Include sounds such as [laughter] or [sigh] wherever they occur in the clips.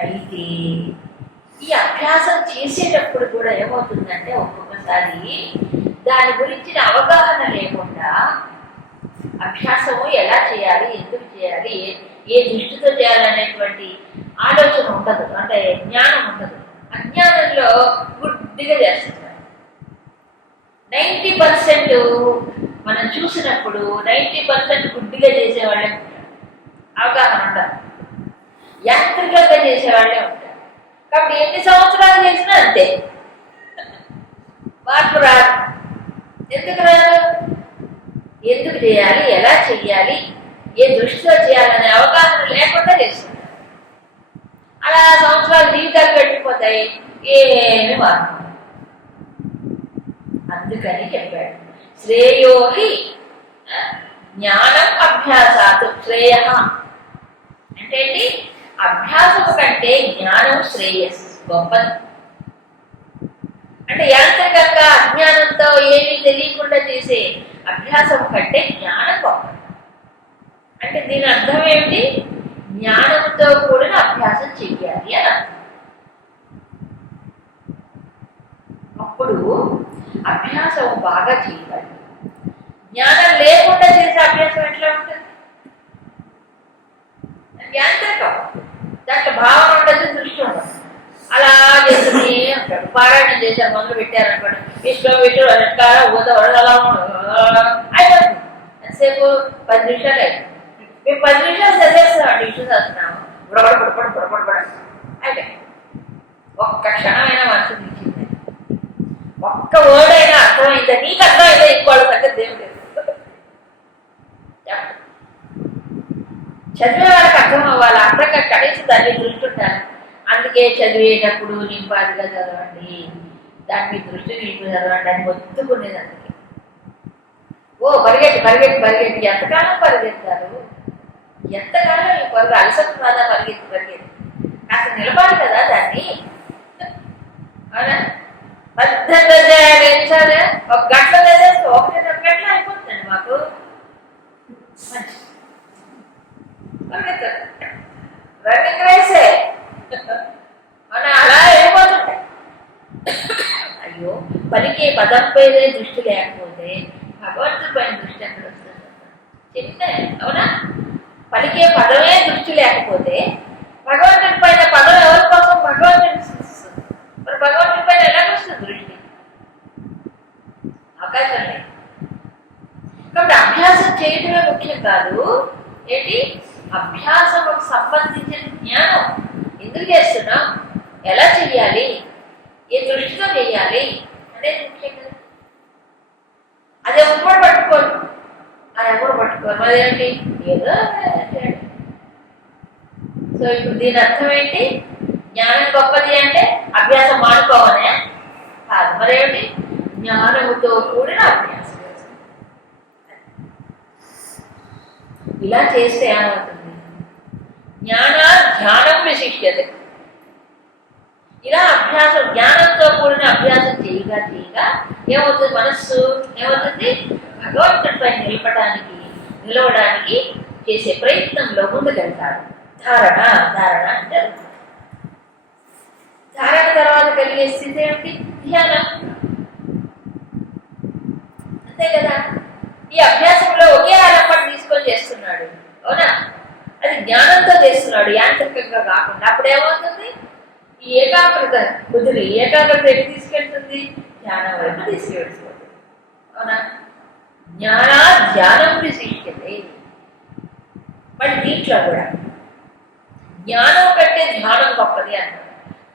అయితే ఈ అభ్యాసం చేసేటప్పుడు కూడా ఏమవుతుందంటే ఒక్కొక్కసారి దాని గురించిన అవగాహన లేకుండా అభ్యాసము ఎలా చేయాలి ఎందుకు చేయాలి ఏ- ఏ దృష్టితో చేయాలనేటువంటి ఆలోచన ఉండదు అంటే జ్ఞానం ఉండదు. అజ్ఞానంలో గుడ్డిగా చేస్తున్నారు. నైంటీ పర్సెంట్ మనం చూసినప్పుడు నైంటీ పర్సెంట్ గుడ్డిగా చేసేవాళ్ళే అవగాహన ఉండదు. యాంత్రికంగా చేసేవాళ్ళే ఉంటారు. కాబట్టి ఎన్ని సంవత్సరాలు చేసినా అంతే. మార్పు రాదు. ఎందుకు రాదు? ఎందుకు చేయాలి? ఎలా చేయాలి ఏ దృష్టితో చేయాలనే అవగాహన లేకుండా చేస్తుంది అలా సంవత్సరాలు జీవితాలు గడిచిపోతాయి. ఏమి మార్పు అందుకని చెప్పాడు. శ్రేయోహి ఆ, జ్ఞానం అభ్యాసాత్ శ్రేయ. అంటే అభ్యాసము కంటే జ్ఞానం శ్రేయస్ గొప్పది. అంటే యాంత్రికంగా అజ్ఞానంతో ఏమీ తెలియకుండా చేసే అభ్యాసం కంటే జ్ఞానం గొప్పది. అంటే దీని అర్థం ఏమిటి? జ్ఞానంతో కూడిన అభ్యాసం చెయ్యాలి అని అర్థం. అప్పుడు అభ్యాసం బాగా చేయాలి జ్ఞానం లేకుండా చేసే అభ్యాసం ఎట్లా ఉంటుంది? యాంత్రికం. భావన ఉండదు దృష్టి ఉండదు. అలా చేస్తుంది అంటాడు. పారాయణం చేశారు మొదలు పెట్టారనుకోండి ఇష్టం పెట్టు వెనకాల ఊత వడదలా అయిపోతుంది. ఎంతసేపు? పది నిమిషాలు అయిపోతుంది. మేము పది నిమిషాలు చదివేస్తున్నాం ఇష్యూ చదువుతున్నాము బుడబడ బుడబడ బుడబడ బుడ అయితే ఒక్క క్షణమైనా మనసు నిలిచింది ఒక్క వర్డ్ అయినా అర్థమైందా? నీకు అర్థమైందా? ఇంకోళ్ళ పెద్ద దేవుడు చెప్పు చదివే వాళ్ళకి అర్థం అవ్వాలి. అర్థంగా కనీసం దాన్ని దృష్టి ఉండాలి అందుకే చదివేటప్పుడు నింపాదిగా చదవండి. దాని దృష్టి నిలిపి చదవండి అని మొత్తుకునేది అందుకే. ఓ పరిగెట్టి పరిగెట్టి పరిగెట్టి ఎంతకాలం పరిగెత్తారు? ఎంతకాలం ఈ పరుగు అలసత్తున్నదా పరిగెత్తి పరిగెత్తి. కాస్త నిలబడాలి కదా దాన్ని. అవునా? పద్దెనిమిది ఒక గంట చదివేస్తే ఒకటి రెండు గంటలు అయిపోతుంది మాకు మంచి పరిగెత్తారు రన్నింగ్ రేసే మన అలా వెళ్ళిపోతుంటాయి అయ్యో పలికే పదం దృష్టి లేకపోతే భగవంతుడి పైన దృష్టి ఎక్కడ వస్తుంది? చెప్తే అవునా? పలికే పదమే దృష్టి లేకపోతే భగవంతుడి పైన పదం ఎవరి కోసం భగవంతుడిని సృష్టిస్తుంది. మరి భగవంతుడి పైన ఎలా వస్తుంది దృష్టి? అవకాశం లేదు. కాబట్టి అభ్యాసం చేయటమే ముఖ్యం కాదు. ఏంటి? అభ్యాసముకు సంబంధించిన జ్ఞానం. ఎందుకు చేస్తున్నాం? ఎలా చెయ్యాలి? ఏ దృష్టితో చేయాలి అనేది ముఖ్యం అది ఎవరు పట్టుకోరు? అది ఎవరు పట్టుకోరు? మరి ఏంటి? ఏదో సో ఇప్పుడు దీని అర్థం ఏంటి? జ్ఞానం గొప్పది అంటే అభ్యాసం మానుకోవనే కాదు. మరేమిటి జ్ఞానముతో కూడిన అభ్యాసం. ఇలా చేస్తే ఏమవుతుంది? జ్ఞాన ధ్యానం విశిష్యత ఇలా అభ్యాసం జ్ఞానంతో కూడిన అభ్యాసం చేయగా చేయగా ఏమవుతుంది మనస్సు? ఏమవుతుంది? భగవంతుడిపై నిలపడానికి నిలవడానికి చేసే ప్రయత్నంలో ముందుకెళ్తాడు. ధారణ ధారణ అంటారు ధారణ తర్వాత కలిగే స్థితి ఏమిటి? ధ్యానం. అంతే కదా? ఈ అభ్యాసంలో ఒకే ఆలంబన తీసుకొని చేస్తున్నాడు. అవునా? అది జ్ఞానంతో చేస్తున్నాడు యాంత్రికంగా కాకుండా. అప్పుడు ఏమవుతుంది ఈ ఏకాగ్రత కుదిరి ఏకాగ్రత ఎక్కడ తీసుకెళ్తుంది? ధ్యానం వరకు తీసుకెళ్తుంది. అవునా? జ్ఞాన ధ్యానం తీసుకెళ్ళి మరి దీంట్లో కూడా. జ్ఞానం కంటే ధ్యానం గొప్పది అన్నారు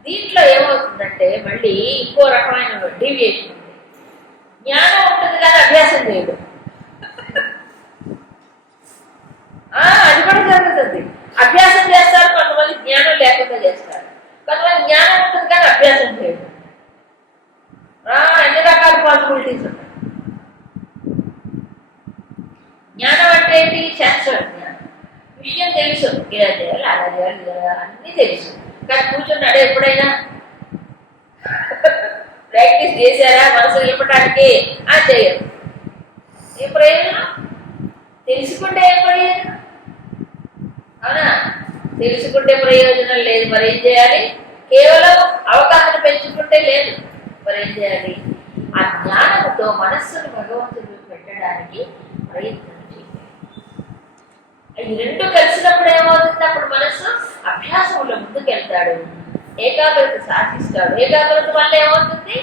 దీంట్లో ఏమవుతుందంటే మళ్ళీ ఇంకో రకమైన డీవియేషన్ ఉంది. జ్ఞానం ఉంటుంది కానీ అభ్యాసం చేయదు ఆ, అది కూడా జరుగుతుంది. అభ్యాసం చేస్తారు కొంతమంది జ్ఞానం లేకుండా చేస్తారు కొంతమంది జ్ఞానం ఉంటుంది కానీ అభ్యాసం చేయదు ఆ, అన్ని రకాల పాసిబిలిటీస్ ఉంటాయి జ్ఞానం అంటే ఏంటి శాస్త్రం జ్ఞానం విషయం తెలుసు ఇలా చేయాలి అలా చేయాలి ఇలా చేయాలి, అన్నీ తెలుసు. కానీ కూర్చున్నాడు ఎప్పుడైనా? ప్రాక్టీస్ చేశారా? మనసు నిలపడానికి ఆ చేయరు. ఏ ప్రయోజనం తెలుసుకుంటే ఏ ప్రయోజనం అవునా? తెలుసుకుంటే ప్రయోజనం లేదు. మరి ఏం చేయాలి? కేవలం అవగాహన పెంచుకుంటే లేదు. మరి ఏం చేయాలి? ఆ జ్ఞానంతో మనస్సును భగవంతుడు పెట్టడానికి ప్రయత్నం చేయాలి. ఈ రెండు కలిసినప్పుడు ఏమవుతుంది? అప్పుడు చేస్తాడు ఏకాగ్రత సాధిస్తాడు. ఏకాగ్రత వల్ల ఏమవుతుంది?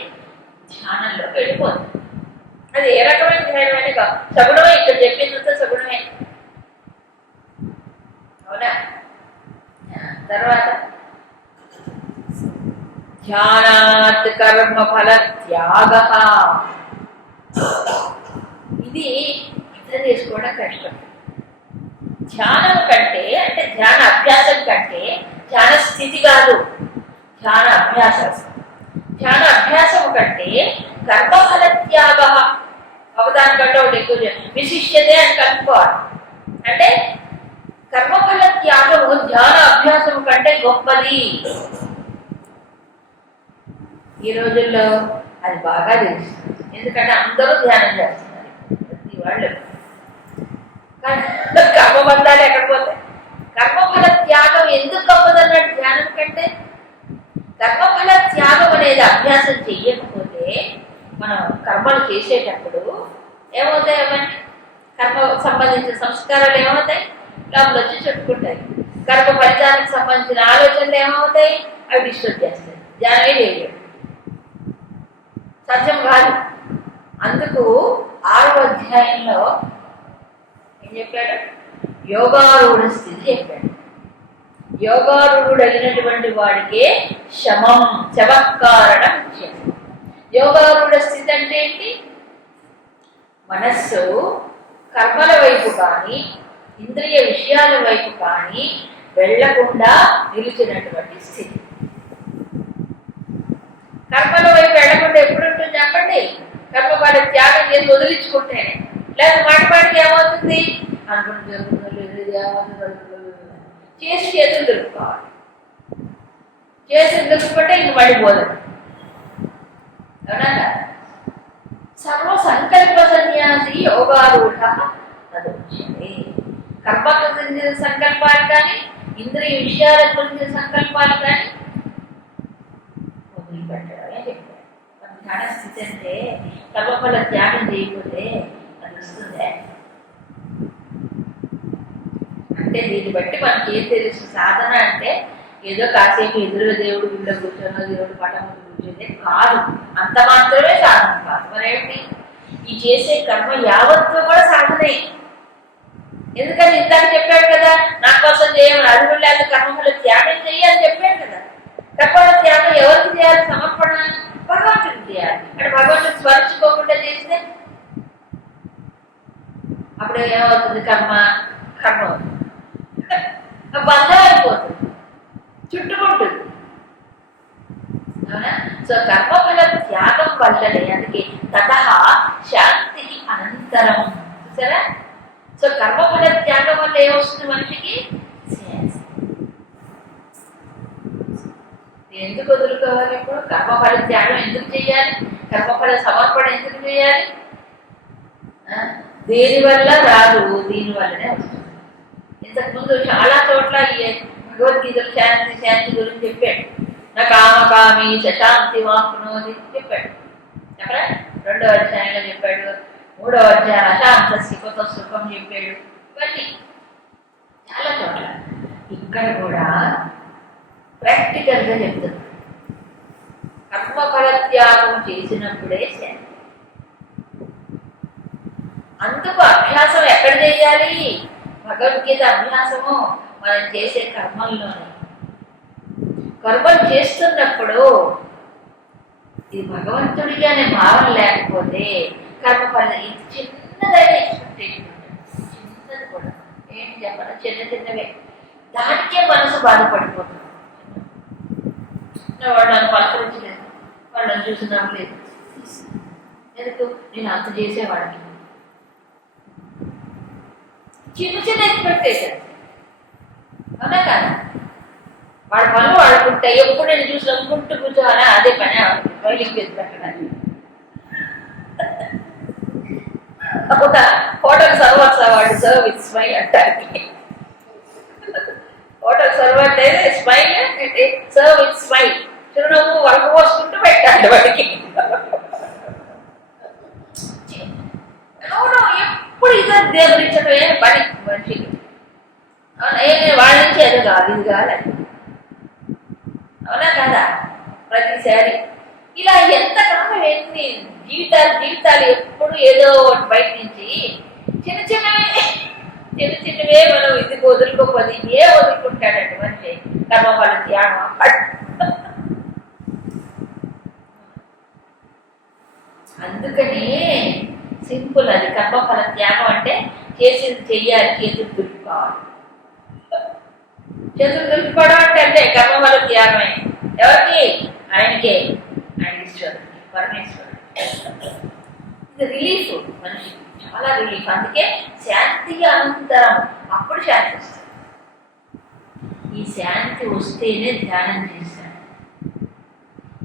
ధ్యానంలో వెళ్ళిపోతుంది. అది ఏ రకమైన ధ్యానం కాదు. సగుణమే ఇక్కడ చెప్పిందంతా సగుణమే. అవునా? తర్వాత. ధ్యానాత్ కర్మ ఫల త్యాగ. ఇది అర్థం చేసుకోవడం కష్టం. ధ్యానం కంటే అంటే ధ్యాన అభ్యాసం కంటే ధ్యాన స్థితి కాదు ధ్యాన అభ్యాసం ధ్యాన అభ్యాసం కంటే కర్మఫల త్యాగ అవదాని కంటే ఒకటి ఎక్కువ విశిష్యతే అని కలుపుకోవాలి అంటే కర్మఫల త్యాగము ధ్యాన అభ్యాసం కంటే గొప్పది. ఈ రోజుల్లో అది బాగా తెలుసు ఎందుకంటే అందరూ ధ్యానం చేస్తున్నారు. ప్రతి వాళ్ళు. కానీ కర్మబంధాలు ఎక్కడ పోతాయి? కర్మఫల త్యాగం ఎందుకు గొప్పదన్నాడు ధ్యానం కంటే కర్మఫల త్యాగం అనేది అభ్యాసం చెయ్యకపోతే మనం కర్మలు చేసేటప్పుడు ఏమవుతాయి అవన్నీ? కర్మ సంబంధించిన సంస్కారాలు ఏమవుతాయి? లోపల వచ్చి చుట్టుకుంటాయి కర్మ ఫలితానికి సంబంధించిన ఆలోచనలు ఏమవుతాయి? అవి డిస్టర్బ్ చేస్తాయి. ధ్యానమే చేయలేదు సత్యం కాదు. అందుకు ఆరో అధ్యాయంలో ఏం చెప్పాడు? యోగారూఢ స్థితి చెప్పాడు. యోగారూఢుడు అయినటువంటి వాడికే శమం శవకారణం ముఖ్యం యోగారూఢ స్థితి అంటే ఏంటి? మనస్సు కర్మల వైపు కానీ ఇంద్రియ విషయాల వైపు కానీ వెళ్ళకుండా నిలిచినటువంటి స్థితి. కర్మల వైపు వెళ్ళకుండా ఎప్పుడు ఉంటుంది చెప్పండి? కర్మ వాడి త్యాగం చేసి వదిలించుకుంటేనే. లేదా మాట మాటికి ఏమవుతుంది? అనుకుంటుంది జరుగుతుందో లేదు, చేసి చేతులు దొరుకుకోవాలి చేతులు దొరుకుంటే ఇంక పడిపోదు అవునా కదా? సర్వ సంకల్ప సన్యాసి యోగారూఢ కర్మకు చెందిన సంకల్పాలు కానీ ఇంద్రియ విషయాలకు సంబంధించిన సంకల్పాలు కానీ వదిలిపెట్టడమే చెప్పారు మన ధ్యాన స్థితి అంటే కర్మఫల త్యాగం చేయకపోతే అది వస్తుందే అంటే దీన్ని బట్టి మనకి ఏం తెలుసు? సాధన అంటే ఏదో కాసేపు ఎదురుగా దేవుడు గుళ్ళ కూర్చొని దేవుడు పటం ముందు కాదు. అంత మాత్రమే సాధన కాదు. మరేమిటి? ఈ చేసే కర్మ యావత్తు కూడా సాధనే. ఎందుకని ఇందాక చెప్పాడు కదా నా కోసం చేయమని అడుగు లేక కర్మఫల త్యాగం చేయాలని చెప్పాడు కదా. కర్మఫల త్యాగం ఎవరికి చేయాలి? సమర్పణ భగవంతుడికి చేయాలి. అంటే భగవంతుడు స్మరించుకోకుండా చేస్తే అప్పుడు ఏమవుతుంది కర్మ కర్మ అవుతుంది. బంధం అయిపోతుంది చుట్టుకుంటుంది అవునా? సో కర్మఫల త్యాగం వల్లనే అందుకే తత శాంతి అనంతరం. చూసారా? సో కర్మఫల త్యాగం వల్ల ఏమొస్తుంది మనిషికి? ఎందుకు వదులుకోవాలి ఇప్పుడు? కర్మఫల త్యాగం ఎందుకు చేయాలి? కర్మఫల సమర్పణ ఎందుకు చేయాలి? ఆ? దేని వల్ల రాదు? దీని వల్లనే వస్తుంది. ఇంతకుముందు చాలా చోట్ల ఈ భగవద్గీతలో శాంతి శాంతి గురించి చెప్పాడు. నా కామకామి శశాంతి వాకునోది చెప్పాడు. చెప్పరా? రెండో అధ్యాయంలో చెప్పాడు. మూడో అధ్యాయం అశాంత సిపత సుఖం చెప్పాడు. ఇవన్నీ చాలా చోట్ల. ఇక్కడ కూడా ప్రాక్టికల్గా చెప్తుంది. కర్మఫలత్యాగం చేసినప్పుడే శాంతి అందుకు అభ్యాసం ఎక్కడ చేయాలి? భగవద్గీత అభ్యాసము మనం చేసే కర్మల్లోనే. కర్మలు చేస్తున్నప్పుడు ఇది భగవంతుడికి అనే భావన లేకపోతే కర్మఫలం ఇది చిన్నదైన ఎక్స్పెక్టేషన్ చిన్నది కూడా. ఏంటి చెప్పాలి చిన్న చిన్నవే. దానికే మనసు బాధపడిపోతుంది. వాడు నన్ను పలకరించలేదు. వాడు నన్ను చూసి లేదు. ఎందుకు? నేను అంత చేసేవాడిని. చిన్న చిన్న ఎక్స్పెక్టేషన్ అవునా కాదా? వాడు పనులు వాడుకుంటే ఎప్పుడు నేను చూసి అనుకుంటూ కూర్చోవాలా? అదే పని. రైలింగ్ పెట్టడానికి. ఒక హోటల్ సర్వర్స్ వాడు సర్వ్ విత్ స్మైల్ అంటానికి హోటల్ సర్వర్ అయితే స్మైల్ అంటే సర్వ్ విత్ స్మైల్ చిరునవ్వు వరకు పోసుకుంటూ పెట్టాలి వాడికి. అవును ఎప్పుడు ఇద్దరు దేవుడించడమే పని మనిషికి. అవునా? ఏ వాళ్ళ నుంచి ఏదో కాదు ఇది కావాలి. అవునా కదా? ప్రతిసారి. ఇలా ఎంతకాలం ఎన్ని జీవితాలు జీవితాలు ఎప్పుడు ఏదో ఒకటి బయట నుంచి చిన్న చిన్నవి చిన్న చిన్నవే మనం ఇది వదులుకోకపోతే ఏ వదులుకుంటాడండి మనిషి? కర్మఫల ధ్యానం అందుకని సింపుల్ అది. కర్మఫల త్యాగం అంటే చేసింది చెయ్యాలి చేతులు దులుపుకోవాలి చేతులు దులుపుకోవడం అంటే అంటే కర్మఫల త్యాగమే. ఎవరికి? ఆయనకే. ఆయన ఈశ్వరుడికి పరమేశ్వరుడు ఇది రిలీఫ్ మనిషి చాలా రిలీఫ్ అందుకే శాంతి అనంతరం. అప్పుడు శాంతి వస్తుంది. ఈ శాంతి వస్తేనే ధ్యానం చేస్తాం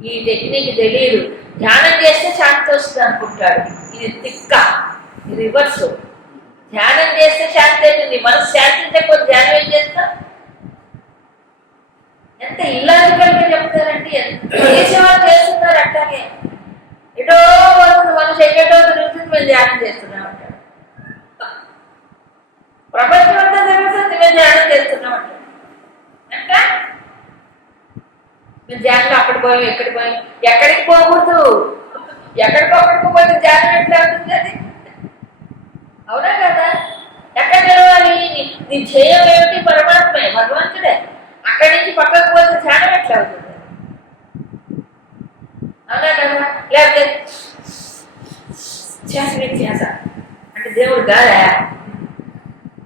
ఈ టెక్నిక్ తెలియదు ధ్యానం చేస్తే శాంతి వస్తుంది అనుకుంటాడు. ఇది తిక్క ఇది రివర్స్ ధ్యానం చేస్తే శాంతి అవుతుంది. మనసు శాంతించకపోతే ధ్యానం ఏం చేస్తాం? ఎంత ఇల్లాజికల్గా చెప్తారంటే చెప్తారండి ఎంత చేసేవాళ్ళు చేస్తున్నారు అట్లాగే. ఎటో వరకు మనసు ఎటో తిరుగుతుంది మేము ధ్యానం చేస్తున్నాం అంటాడు. ప్రపంచం అంతా తిరుగుతుంది మేము ధ్యానం చేస్తున్నాం అంటాడు. అంట మేము ధ్యానంలో అక్కడ పోయాం ఎక్కడికి పోయాం? ఎక్కడికి పోకూడదు. ఎక్కడికి అక్కడికి పోతే ధ్యానం ఎట్లా అవుతుంది అది? అవునా కదా? ఎక్కడ తెలవాలి నీ- నీ ధ్యేయం ఏమిటి? పరమాత్మే భగవంతుడే. అక్కడి నుంచి పక్కకు పోతే ధ్యానం ఎట్లా అవుతుంది? అవునా కదా? లేకపోతే ధ్యాస అంటే దేవుడు గాలే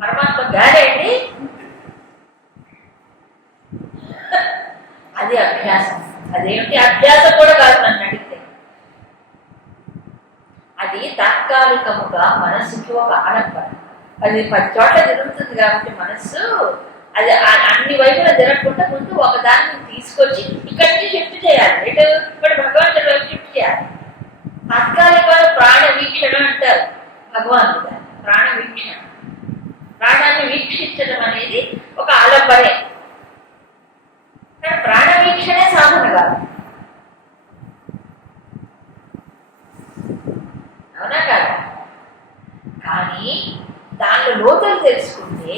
పరమాత్మ గాలే అండి అది అభ్యాసం అదేమిటి అభ్యాసం కూడా కాదు నన్ను అడిగితే అది తాత్కాలికముగా మనసుకి ఒక ఆడంబరం. అది పది చోట్ల జరుగుతుంది కాబట్టి మనస్సు అది అన్ని వైపులా జరగకుండా ముందు ఒక దాన్ని తీసుకొచ్చి ఇక్కడి నుంచి షిఫ్ట్ చేయాలి. ఎటు? ఇక్కడ భగవంతుడి వైపు షిఫ్ట్ చేయాలి. తాత్కాలికమైన ప్రాణ వీక్షణ అంటారు భగవానుడు ప్రాణ వీక్షణ. ప్రాణాన్ని వీక్షించడం అనేది ఒక ఆలంబరే కానీ ప్రాణ వీక్షణే సాధన కాదు. అవునా కాదు? కానీ దానిలో లోతులు తెలుసుకుంటే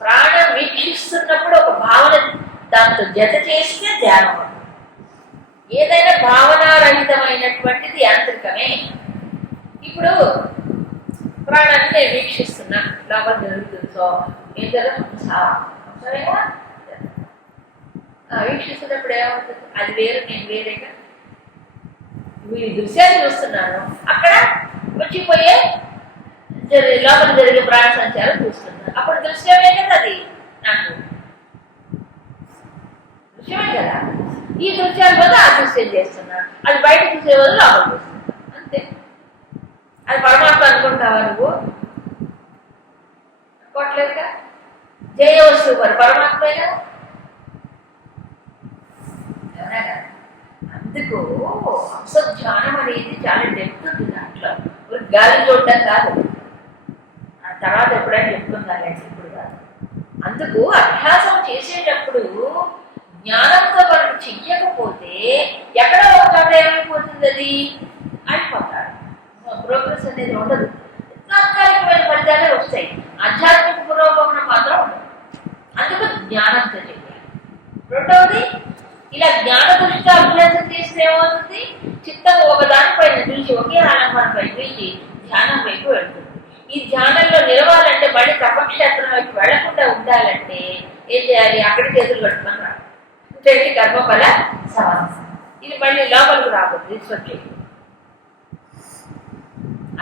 ప్రాణం వీక్షిస్తున్నప్పుడు ఒక భావన దాంతో జత చేస్తే ధ్యానం ఏదైనా భావనారహితమైనటువంటిది యాంత్రికమే. ఇప్పుడు ప్రాణాన్ని నేను వీక్షిస్తున్నా. లోపల జరుగుతుందో సో సరేనా? వీక్షిస్తున్నప్పుడు ఏమవుతుంది? అది వేరు నేను వేరేగా. ఈ దృశ్యాన్ని చూస్తున్నాను. అక్కడ వచ్చిపోయే జరి లోపల జరిగే ప్రాణ సంచారం చూస్తున్నాను. అప్పుడు దృశ్యమే కదా అది నాకు. దృశ్యమే కదా? ఈ దృశ్యాలు వల్ల ఆ దృశ్యం చేస్తున్నాను అది బయట చూసే వల్ల లోపల చూస్తున్నాను అంతే. అది పరమాత్మ అనుకుంటావా నువ్వు? అనుకోవట్లేదుగా? జయ వస్తువు మరి పరమాత్మే కదా కదా? అందుకు అంశధ్యానం అనేది చాలా డెప్త్ ఉంది దాంట్లో. ఒక గాలి చూడటం కాదు. ఆ తర్వాత ఎప్పుడైనా చెప్తుందా ఇప్పుడు కాదు. అందుకు అభ్యాసం చేసేటప్పుడు జ్ఞానంతో మనం చెయ్యకపోతే ఎక్కడో ఒక చోట ఏమైపోతుంది అది? అయిపోతాడు ప్రోగ్రెస్ అనేది ఉండదు. తాత్కాలికమైన ఫలితాలే వస్తాయి. ఆధ్యాత్మిక పురోగమనం మాత్రం ఉండదు. అందుకు జ్ఞానంతో చెయ్యాలి. రెండవది ఇలా జ్ఞాన దృష్టి అభ్యాసం చేస్తే ఏమవుతుంది? చిత్తం ఒక దానిపైన నిలిచి ఒకే ఆలంబనపై నిలిచి ధ్యానం వైపు వెళ్తుంది. ఈ ధ్యానంలో నిలవాలంటే మళ్ళీ తపక్షేత్రం వైపు వెళ్ళకుండా ఉండాలంటే ఏం చేయాలి? అక్కడికి ఎదురు కట్టుకొని రావాలి. ఇంటి గర్భఫల సమాసం ఇది మళ్ళీ లోపలికి రాకూడదు విశ్వకి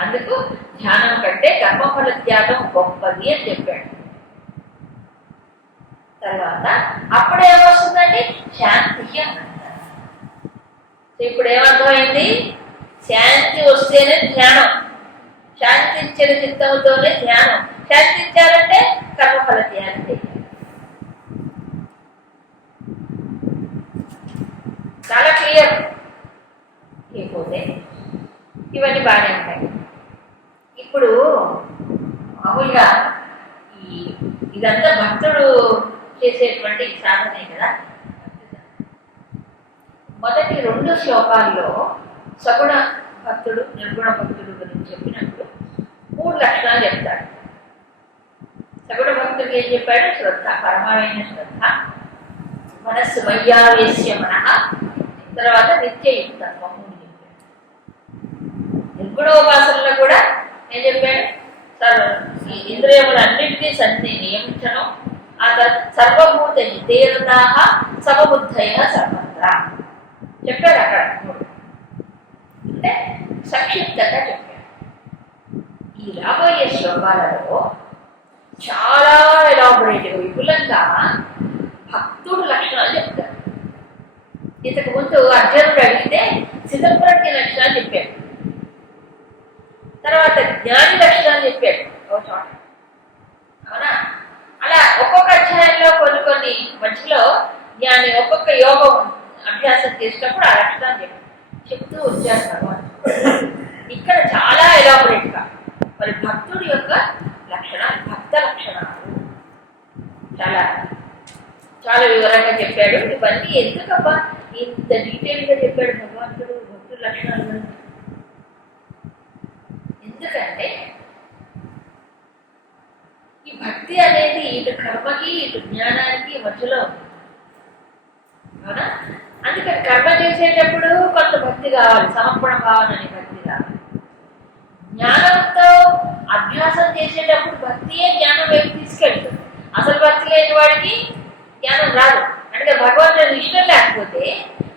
అందుకు ధ్యానం కంటే కర్మఫల త్యాగం గొప్పది అని చెప్పాడు. తర్వాత అప్పుడు ఏమొస్తుందండి? శాంతి అని అంటారు ఇప్పుడు ఏమర్థమైంది శాంతి వస్తేనే ధ్యానం. శాంతించిన చిత్తంతోనే ధ్యానం. శాంతించాలంటే కర్మఫల ధ్యానం చేయాలి. చాలా క్లియర్. లేకపోతే ఇవన్నీ బాగానే ఉంటాయి. ఇప్పుడు మామూలుగా ఈ ఇదంతా భక్తుడు చేసేటువంటి సాధనే కదా. మొదటి రెండు శ్లోకాల్లో సగుణ భక్తుడు నిర్గుణ భక్తుడు గురించి చెప్పినప్పుడు మూడు లక్షణాలు చెప్తాడు. సగుణ భక్తుడు ఏం చెప్పాడు? శ్రద్ధ పరమమైన శ్రద్ధ. మనస్సు మయ్యావేశ్య మన. తర్వాత నిత్యయుక్తత్వం మూడు చెప్పాడు. నిర్గుణోపాసనలో కూడా ఏం చెప్పాడు? సర్వ ఈ ఇంద్రియములన్నిటికీ సన్ని నియమించడం సర్వభూత హితేరతా సమబుద్ధయ సర్వత్ర. చెప్పాడు అక్కడ అంటే సంక్షిప్తంగా చెప్పాడు ఈ రాబోయే శ్లోకాలలో చాలా ఎలాబొరేటివ్ విపులంగా భక్తుడు లక్షణాలు చెప్తారు. ఇంతకు ముందు అర్జునుడు అడిగితే సిద్ధప్రజ్ఞ లక్షణాలు చెప్పాడు. తర్వాత జ్ఞాని లక్షణాలు చెప్పాడు. ఒక చోట. అవునా? అలా ఒక్కొక్క అధ్యాయంలో కొన్ని కొన్ని మధ్యలో జ్ఞాని ఒక్కొక్క యోగం అభ్యాసం చేసినప్పుడు ఆ లక్షణాలు చెప్తూ వచ్చాడు భగవాన్. ఇక్కడ చాలా ఎలాబొరేట్గా మరి భక్తుడి యొక్క లక్షణాలు భక్త లక్షణాలు. చాలా చాలా వివరంగా చెప్పాడు. ఇవన్నీ ఎందుకబ్బా ఇంత డీటెయిల్గా చెప్పాడు భగవంతుడు భక్తుల లక్షణాలు ఎందుకంటే ఈ భక్తి అనేది ఇటు కర్మకి ఇటు జ్ఞానానికి మధ్యలో. అందుకే అవునా? అందుకని కర్మ చేసేటప్పుడు కొంత భక్తి కావాలి సమర్పణ భావనని భక్తి కావాలి. జ్ఞానంతో అభ్యాసం చేసేటప్పుడు భక్తియే జ్ఞానం వైపు తీసుకెళ్తుంది. అసలు భక్తి లేని వాడికి జ్ఞానం రాదు. అంటే భగవంతుడు ఇష్టం లేకపోతే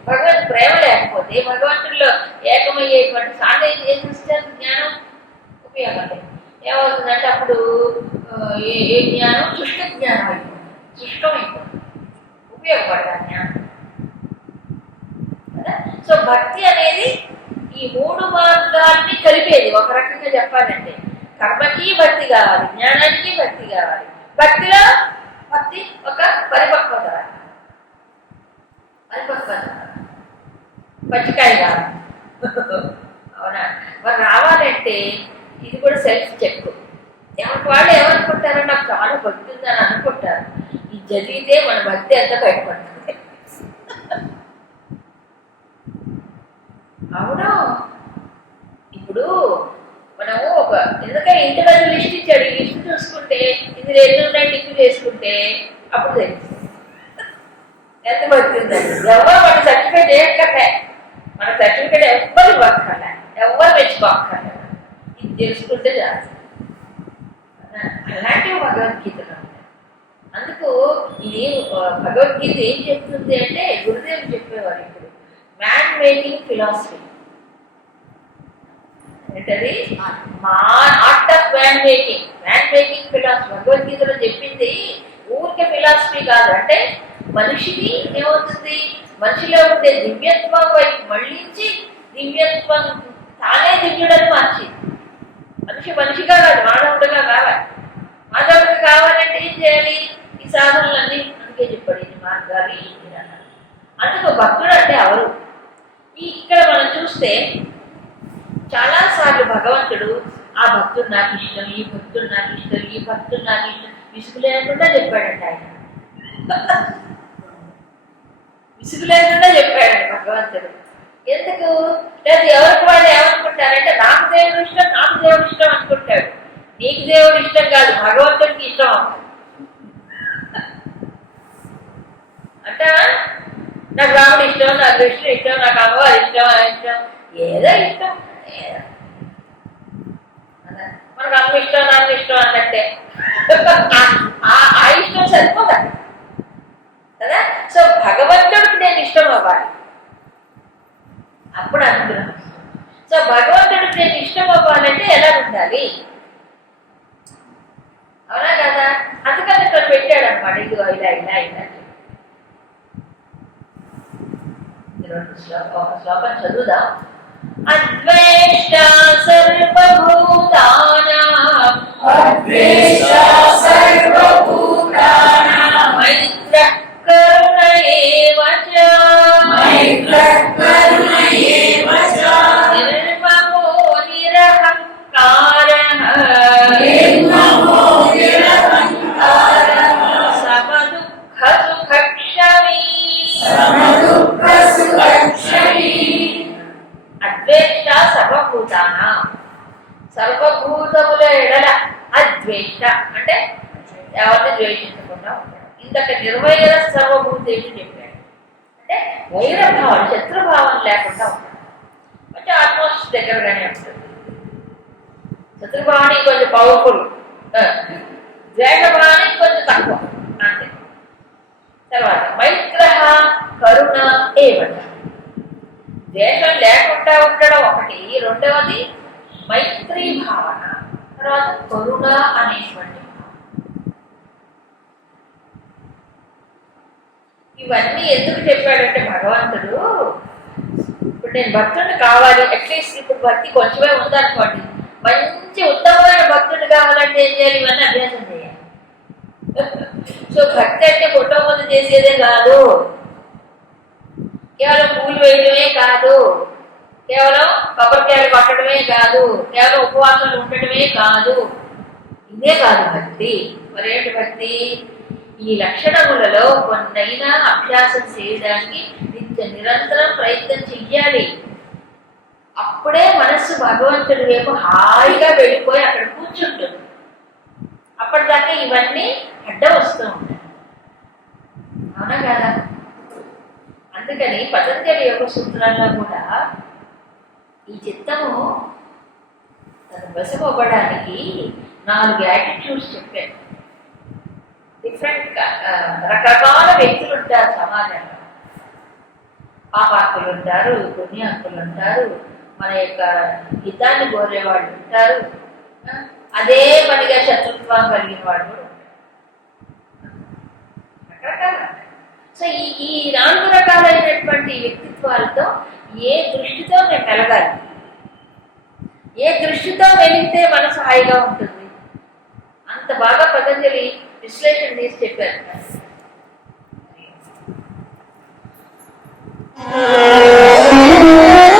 భగవంతు ప్రేమ లేకపోతే భగవంతుడిలో ఏకమయ్యేటువంటి సాధన చేసిన జ్ఞానం ఉపయోగం ఏమవుతుందంటే అప్పుడు ఏ ఏ జ్ఞానం? శుష్క జ్ఞానం అయిపోతుంది. శుష్కం అయిపోతుంది. ఉపయోగపడదు ఆ జ్ఞానం. కదా? సో భక్తి అనేది ఈ మూడు మార్గాల్ని కలిపేది. ఒక రకంగా చెప్పాలంటే కర్మకి భక్తి కావాలి జ్ఞానానికి భక్తి కావాలి. భక్తిలో భక్తి ఒక పరిపక్వత. పరిపక్వత. పచ్చికాయ కావాలి [laughs] అవునా? మరి రావాలంటే ఇది కూడా సెల్ఫ్ చెక్ ఎవరికి వాళ్ళు ఏమనుకుంటారో నాకు చాలా భక్తి ఉందని అనుకుంటారు. ఇది జరిగితే మన భక్తి ఎంత బయటపడుతుంది అవును. ఇప్పుడు మనము ఒక ఎందుకంటే ఇంటి దగ్గర లిస్ట్ ఇచ్చాడు లిస్ట్ చూసుకుంటే ఇది రెండు ఉన్నాయి టిక్ చేసుకుంటే అప్పుడు తెలుసు. ఎంత పడుతుందండి ఎవరు మన సర్టిఫికేట్ ఏకటే మన సర్టిఫికేట్ ఎవ్వరు ఇవ్వక్కర్లే ఎవరు మెచ్చుకోక్కర్లే ఇది తెలుసుకుంటే చాలు అలాంటివి భగవద్గీతలో అందుకు ఇది భగవద్గీత ఏం చెప్తుంది అంటే గురుదేవుడు చెప్పేవారు ఇప్పుడు మ్యాన్ మేకింగ్ ఫిలాసఫీ ఏంటది? Art of man making man making philosophy భగవద్గీతలో చెప్పింది ఊరికే ఫిలాసఫీ కాదు. అంటే మనిషిని ఏమవుతుంది? మనిషిలో ఉండే దివ్యత్వం వైపు మళ్ళించి దివ్యత్వం తానే దివ్యుడని మార్చింది. మనిషి మనిషిగా కాదు మానవుడిగా కావాలి. మానవుడికి కావాలంటే ఏం చేయాలి? ఈ సాధనలన్నీ అందుకే చెప్పాడు ఇది మార్గాలు ఏంటి అన్నారు అందుకు భక్తుడు అంటే ఎవరు? ఈ ఇక్కడ మనం చూస్తే చాలా సార్లు భగవంతుడు ఆ భక్తుడు నాకు ఇష్టం ఈ భక్తుడు నాకు ఇష్టం ఈ భక్తుడు నాకు ఇష్టం విసుగు లేకుండా చెప్పాడంట ఆయన. [laughs] విసుగు లేకుండా చెప్పాడు భగవంతుడు. ఎందుకు? లేదు ఎవరికి వాళ్ళు ఏమనుకుంటారంటే నాకు దేవుడు ఇష్టం నాకు దేవుడు ఇష్టం అనుకుంటాడు నీకు దేవుడు ఇష్టం కాదు భగవంతుడికి ఇష్టం అవుతుంది అంటావా? నాకు ఇష్టం నాకు కృష్ణుడు ఇష్టం నాకు అమ్మవారు ఇష్టం ఇష్టం ఏదో ఇష్టం మనకు అమ్మ ఇష్టం నాన్న ఇష్టం అన్నట్టే. ఆ- ఆ ఇష్టం సరిపోదా? కదా? సో భగవంతుడికి నేను ఇష్టం అవ్వాలి. అప్పుడు అనుగ్రహం సో భగవంతుడికి నేను ఇష్టం అవ్వాలంటే ఎలా ఉండాలి? అవునా కదా? అందుకని ఇక్కడ పెట్టాడు అనమాట ఇదిగో ఇలా ఇలా ఇలా. ఇది రెండు శ్లోకం ఒక శ్లోకం చదువుదాం. అద్వేష్ట సర్వభూతానాం. అద్వేష్టా సర్వభూతానాం. మైత్ర కరుణ సర్వభూతముల ఎడల అద్వేష. అంటే ఎవరిని ద్వేషించకుండా ఉంటాడు ఇంతక నిర్వైర సర్వభూతేషు చెప్పాడు అంటే వైరభావం శత్రుభావం లేకుండా ఉంటాడు అంటే ఆల్మోస్ట్ దగ్గరగానే ఉంటుంది. శత్రుభావానికి కొంచెం పవర్ఫుల్ ద్వేషభావానికి కొంచెం తక్కువ. అంతే. తర్వాత మైత్ర కరుణ ఏవట. ద్వేషం లేకుండా ఉండడం ఒకటి. రెండవది మైత్రి భావన తర్వాత కరుణ అనేటువంటి ఇవన్నీ ఎందుకు చెప్పాడంటే భగవంతుడు ఇప్పుడు నేను భక్తుడిని కావాలి అట్లీస్ట్ ఇప్పుడు భక్తి కొంచెమే ఉందనుకోండి మంచి ఉత్తమమైన భక్తుడు కావాలంటే ఏం చేయాలి? ఇవన్నీ అభ్యాసం చేయాలి. సో భక్తి అంటే ఫోటో ముందు చేసేదే కాదు. కేవలం పూలు వేయడమే కాదు. కేవలం కొబ్బరికాయలు కొట్టడమే కాదు కేవలం ఉపవాసాలు ఉండటమే కాదు. ఇదే కాదు భక్తి. మరేంటి భక్తి? ఈ లక్షణములలో కొన్నైనా అభ్యాసం చేయడానికి నిత్య నిరంతరం ప్రయత్నం చెయ్యాలి. అప్పుడే మనస్సు భగవంతుడి వైపు హాయిగా వెళ్ళిపోయి అక్కడ కూర్చుంటుంది. అప్పటిదాకా ఇవన్నీ అడ్డ వస్తూ ఉంటాయి. అవునా కదా? అందుకని పతంజలి యొక్క సూత్రాల్లో కూడా ఈ చిత్తము తను వశమవ్వడానికి నాలుగు యాటిట్యూడ్స్ చెప్పాను డిఫరెంట్ రకరకాల వ్యక్తులు ఉంటారు సమాజంలో. పాపాకులు ఉంటారు పుణ్యాకులు ఉంటారు మన యొక్క హితాన్ని కోరే వాళ్ళు ఉంటారు అదే పనిగా శత్రుత్వం కలిగిన వాళ్ళు కూడా ఉంటారు. రకరకాల సో ఈ ఈ నాలుగు రకాలైనటువంటి వ్యక్తిత్వాలతో ఏ దృష్టితో నేను మెలగాలి ఏ దృష్టితో వెలిగితే మనసు హాయిగా ఉంటుంది? అంత బాగా పతంజలి విశ్లేషణ చేసి చెప్పారు. Thank